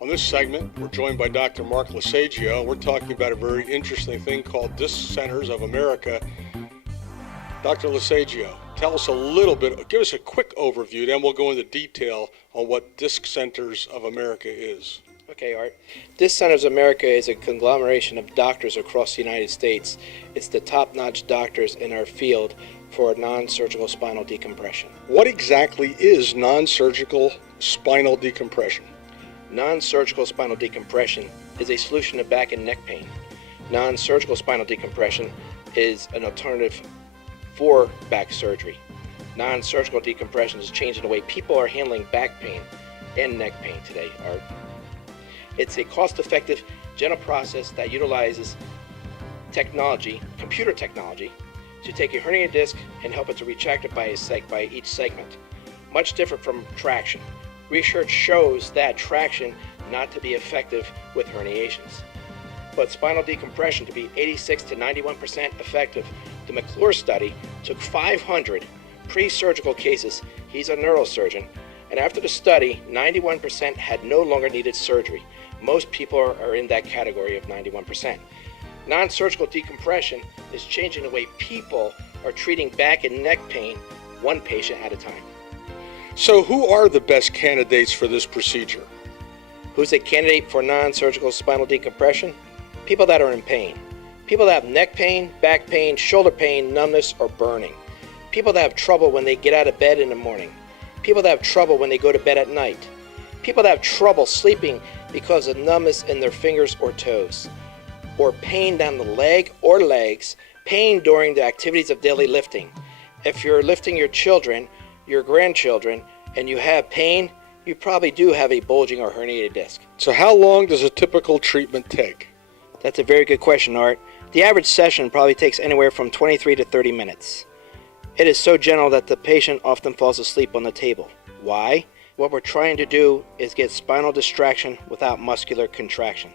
On this segment, we're joined by Dr. Mark Losagio. We're talking about a very interesting thing called Disc Centers of America. Dr. Losagio, tell us a little bit, give us a quick overview, then we'll go into detail on what Disc Centers of America is. Okay, Art. Disc Centers of America is a conglomeration of doctors across the United States. It's the top-notch doctors in our field for non-surgical spinal decompression. What exactly is non-surgical spinal decompression? Non-surgical spinal decompression is a solution to back and neck pain. Non-surgical spinal decompression is an alternative for back surgery. Non-surgical decompression is changing the way people are handling back pain and neck pain today, Art. It's a cost-effective, gentle process that utilizes technology, computer technology, to take a herniated disc and help it to retract it by each segment. Much different from traction. Research shows that traction not to be effective with herniations. But spinal decompression to be 86 to 91% effective. The McClure study took 500 pre-surgical cases. He's a neurosurgeon. And after the study, 91% had no longer needed surgery. Most people are in that category of 91%. Non-surgical decompression is changing the way people are treating back and neck pain, one patient at a time. So who are the best candidates for this procedure? Who's a candidate for non-surgical spinal decompression? People that are in pain. People that have neck pain, back pain, shoulder pain, numbness, or burning. People that have trouble when they get out of bed in the morning. People that have trouble when they go to bed at night. People that have trouble sleeping because of numbness in their fingers or toes. Or pain down the leg or legs, pain during the activities of daily lifting. If you're lifting your children, your grandchildren, and you have pain, you probably do have a bulging or herniated disc. So how long does a typical treatment take? That's a very good question, Art. The average session probably takes anywhere from 23 to 30 minutes. It is so gentle that the patient often falls asleep on the table. Why? What we're trying to do is get spinal distraction without muscular contraction.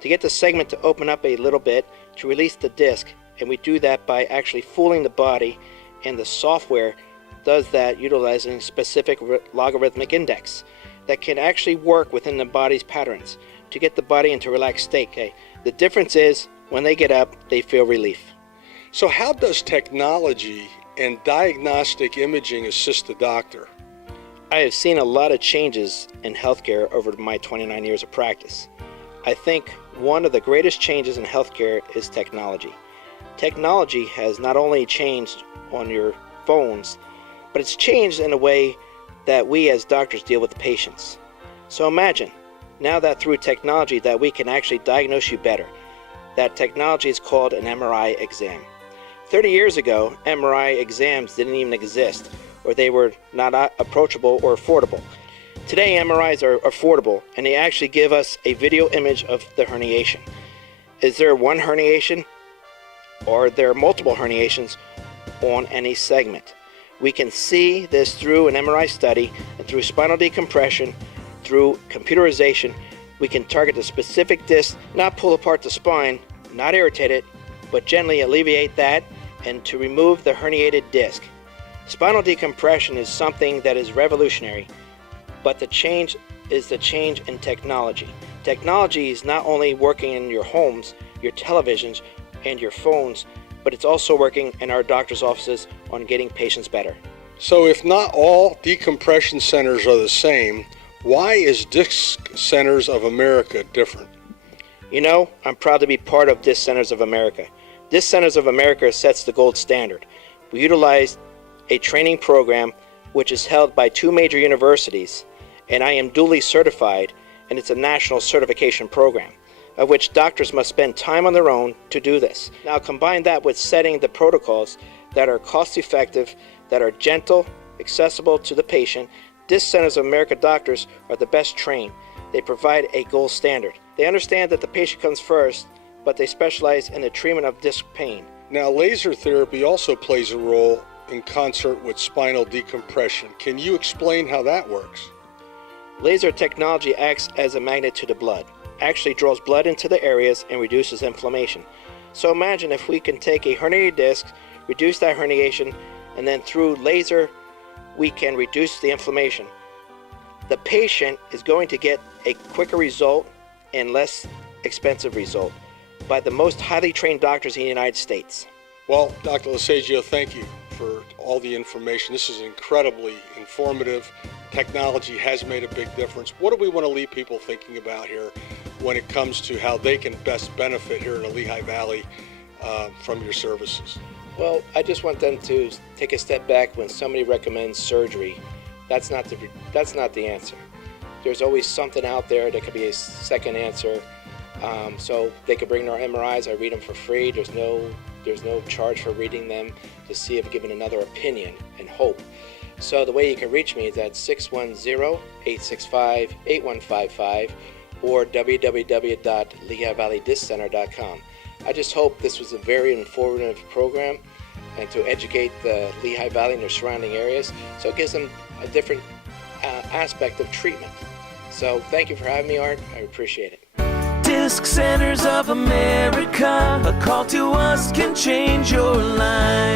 To get the segment to open up a little bit, to release the disc, and we do that by actually fooling the body, and the software does that utilizing a specific logarithmic index that can actually work within the body's patterns to get the body into a relaxed state. Okay? The difference is when they get up, they feel relief. So how does technology and diagnostic imaging assist the doctor? I have seen a lot of changes in healthcare over my 29 years of practice. I think one of the greatest changes in healthcare is technology. Technology has not only changed on your phones, but it's changed in a way that we as doctors deal with the patients. So imagine, now that through technology that we can actually diagnose you better. That technology is called an MRI exam. 30 years ago, MRI exams didn't even exist, or they were not approachable or affordable. Today, MRIs are affordable, and they actually give us a video image of the herniation. Is there one herniation, or are there multiple herniations on any segment? We can see this through an MRI study, and through spinal decompression, through computerization, we can target the specific disc, not pull apart the spine, not irritate it, but gently alleviate that, and to remove the herniated disc. Spinal decompression is something that is revolutionary, but the change is the change in technology. Technology is not only working in your homes, your televisions, and your phones, but it's also working in our doctor's offices on getting patients better. So if not all decompression centers are the same, why is Disc Centers of America different? You know, I'm proud to be part of Disc Centers of America. Disc Centers of America sets the gold standard. We utilize a training program which is held by 2 major universities, and I am duly certified, and it's a national certification program, of which doctors must spend time on their own to do this. Now combine that with setting the protocols that are cost-effective, that are gentle, accessible to the patient. Disc Centers of America doctors are the best trained. They provide a gold standard. They understand that the patient comes first, but they specialize in the treatment of disc pain. Now, laser therapy also plays a role in concert with spinal decompression. Can you explain how that works? Laser technology acts as a magnet to the blood, actually draws blood into the areas and reduces inflammation. So imagine if we can take a herniated disc, reduce that herniation, and then through laser we can reduce the inflammation. the patient is going to get a quicker result and less expensive result by the most highly trained doctors in the United States. Well, Dr. Losagio, thank you for all the information. This is incredibly informative. Technology has made a big difference. What do we want to leave people thinking about here when it comes to how they can best benefit here in the Lehigh Valley from your services? Well, I just want them to take a step back when somebody recommends surgery. That's not the answer. There's always something out there that could be a second answer. So they could bring their MRIs. I read them for free. There's no charge for reading them to see if I'm giving another opinion and hope. So the way you can reach me is at 610-865-8155 or www.lehighvalleydisccenter.com. I just hope this was a very informative program and to educate the Lehigh Valley and their surrounding areas, so it gives them a different aspect of treatment. So thank you for having me, Art. I appreciate it. Disc Centers of America, a call to us can change your life.